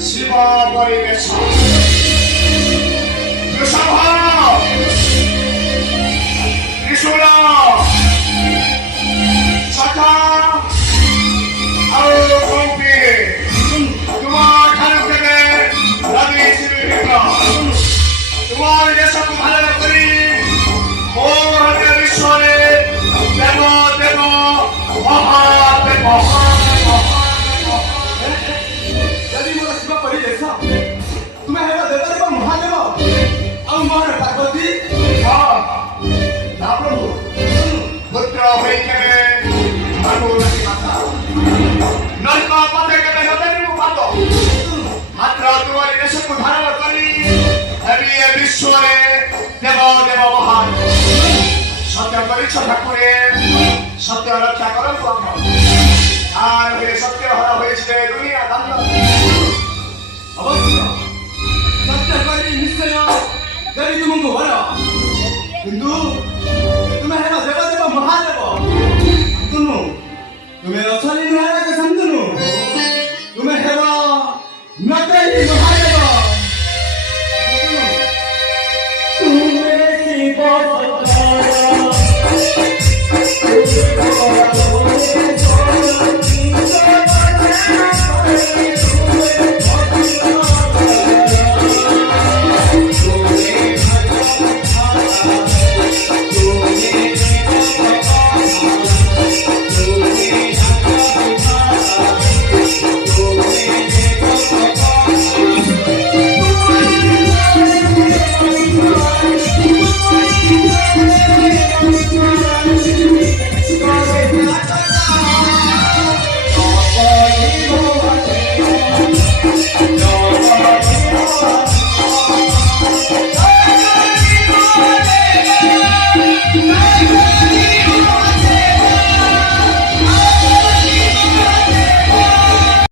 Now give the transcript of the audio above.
씹어버리겠소. 유상하, 이소라, 사타, 아우 공피, 그만 가는 때에 나도 있으니까 그만 내 자꾸 발라놨더니 모하게 미소에 대고 와하 대고. यदि मलाई शिव परिरहेछ तुम्हें हेर देवता देव महादेव अब म पार्वती 나 प्रभु पुत्र होइके भगवती माता नरक पतेके नदनी पातो मात्र तुम्हारी देशको धारण गरी हामी विश्वले देव देव महान सत्य परीक्ष ठाकुरे सत्य रक्षा करନ୍ତୁ ଆପଣ আর হে সত্য হরা হয়েছে দুনিয়া দান্ত अवश्य सत्य करी निश्चय गरी तुमको भर किन्तु